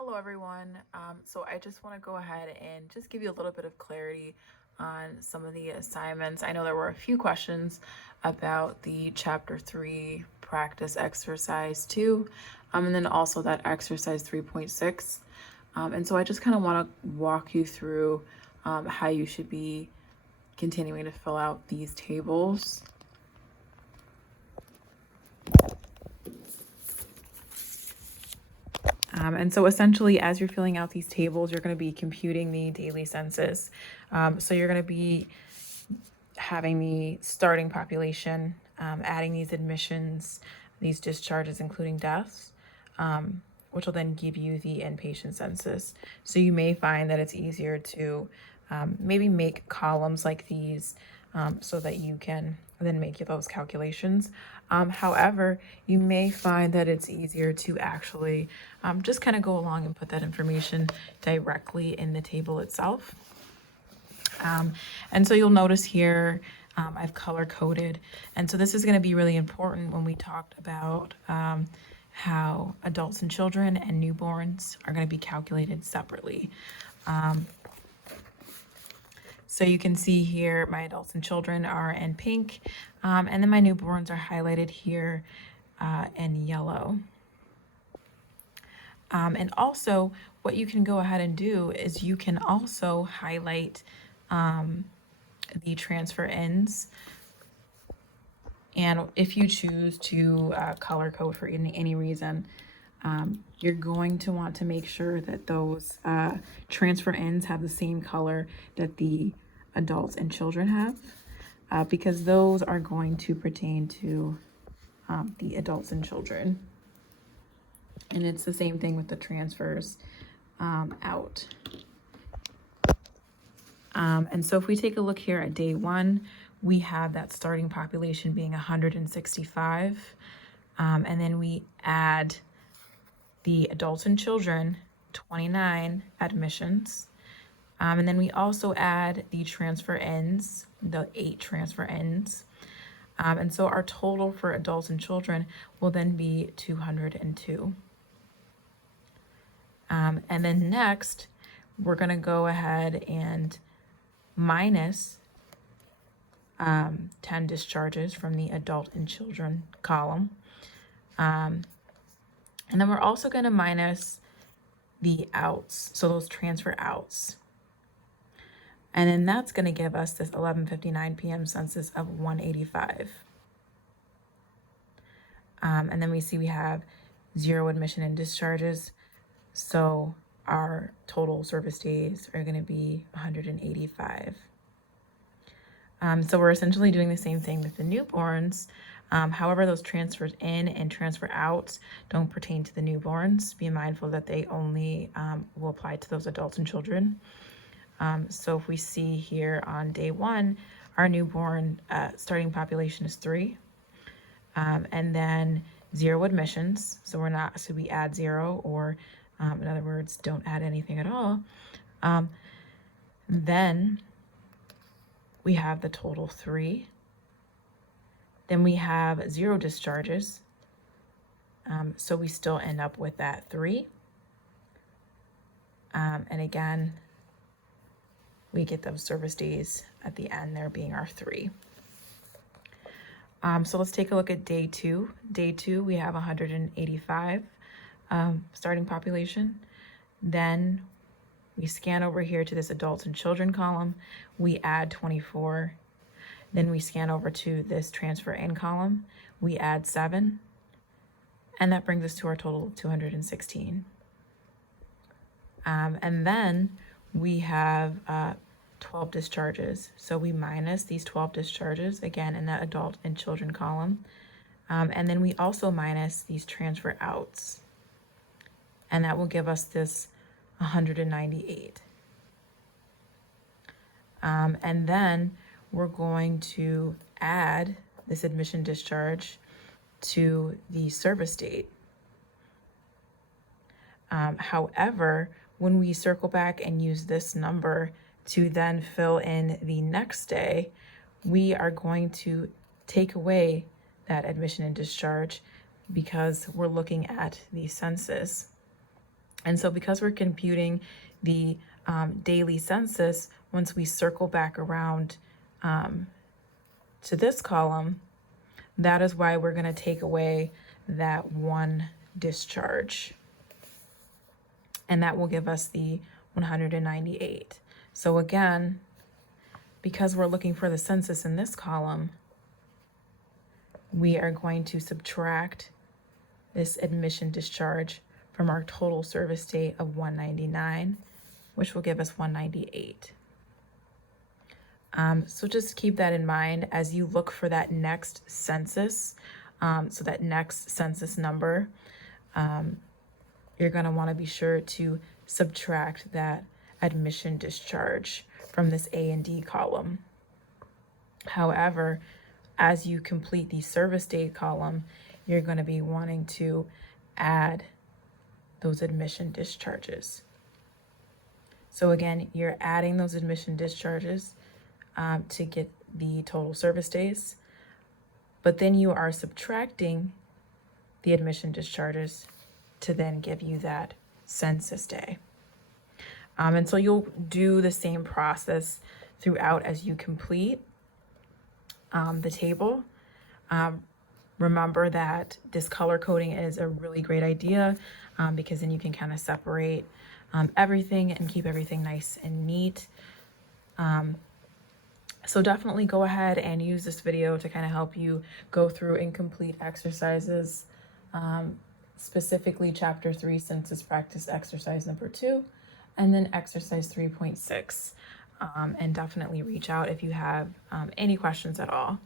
Hello everyone. So I just want to go ahead and just give you a little bit of clarity on some of the assignments. I know there were a few questions about the chapter 3 practice exercise 2, and then also that exercise 3.6. And so I just kind of want to walk you through how you should be continuing to fill out these tables. And so essentially, as you're filling out these tables, you're going to be computing the daily census. So you're going to be having the starting population, adding these admissions, these discharges, including deaths, which will then give you the inpatient census. So you may find that it's easier to maybe make columns like these so that you can then make those calculations. However, you may find that it's easier to actually just kind of go along and put that information directly in the table itself. And so you'll notice here I've color coded. And so this is going to be really important when we talked about how adults and children and newborns are going to be calculated separately. So you can see here my adults and children are in pink, and then my newborns are highlighted here in yellow. And also what you can go ahead and do is you can also highlight the transfer ends. And if you choose to color code for any reason, you're going to want to make sure that those transfer ends have the same color that the adults and children have, because those are going to pertain to the adults and children. And it's the same thing with the transfers out. And so if we take a look here at day 1, we have that starting population being 165. And then we add the adults and children, 29 admissions. And then we also add the transfer ends, the 8 transfer ends. And so our total for adults and children will then be 202. And then next, we're going to go ahead and minus 10 discharges from the adult and children column. And then we're also going to minus the outs, so those transfer outs. And then that's going to give us this 11:59 p.m. census of 185. And then we see we have 0 admission and discharges. So our total service days are going to be 185. So we're essentially doing the same thing with the newborns. However, those transfers in and transfer out don't pertain to the newborns. Be mindful that they only will apply to those adults and children. So if we see here on day 1, our newborn starting population is 3. And then 0 admissions. So we add 0, or in other words, don't add anything at all. Then we have the total 3. Then we have 0 discharges. So we still end up with that 3. And again, we get those service days at the end there being our 3. So let's take a look at day 2. Day 2, we have 185 starting population. Then we scan over here to this adults and children column. We add 24. Then we scan over to this transfer in column. We add 7. And that brings us to our total of 216. And then we have 12 discharges. So we minus these 12 discharges, again, in that adult and children column. And then we also minus these transfer outs. And that will give us this 198. And then we're going to add this admission discharge to the service date. However, when we circle back and use this number to then fill in the next day, we are going to take away that admission and discharge because we're looking at the census. And so because we're computing the daily census, once we circle back around to this column, that is why we're going to take away that one discharge. And that will give us the 198. So again, because we're looking for the census in this column, we are going to subtract this admission discharge from our total service day of 199, which will give us 198. So just keep that in mind as you look for that next census. So that next census number, you're going to want to be sure to subtract that admission discharge from this A and D column. However, as you complete the service day column, you're going to be wanting to add those admission discharges. So again, you're adding those admission discharges to get the total service days, but then you are subtracting the admission discharges to then give you that census day. And so you'll do the same process throughout as you complete the table. Remember that this color coding is a really great idea because then you can kind of separate everything and keep everything nice and neat. So definitely go ahead and use this video to kind of help you go through and complete exercises, specifically chapter 3 census practice exercise number 2, and then exercise 3.6. And definitely reach out if you have any questions at all.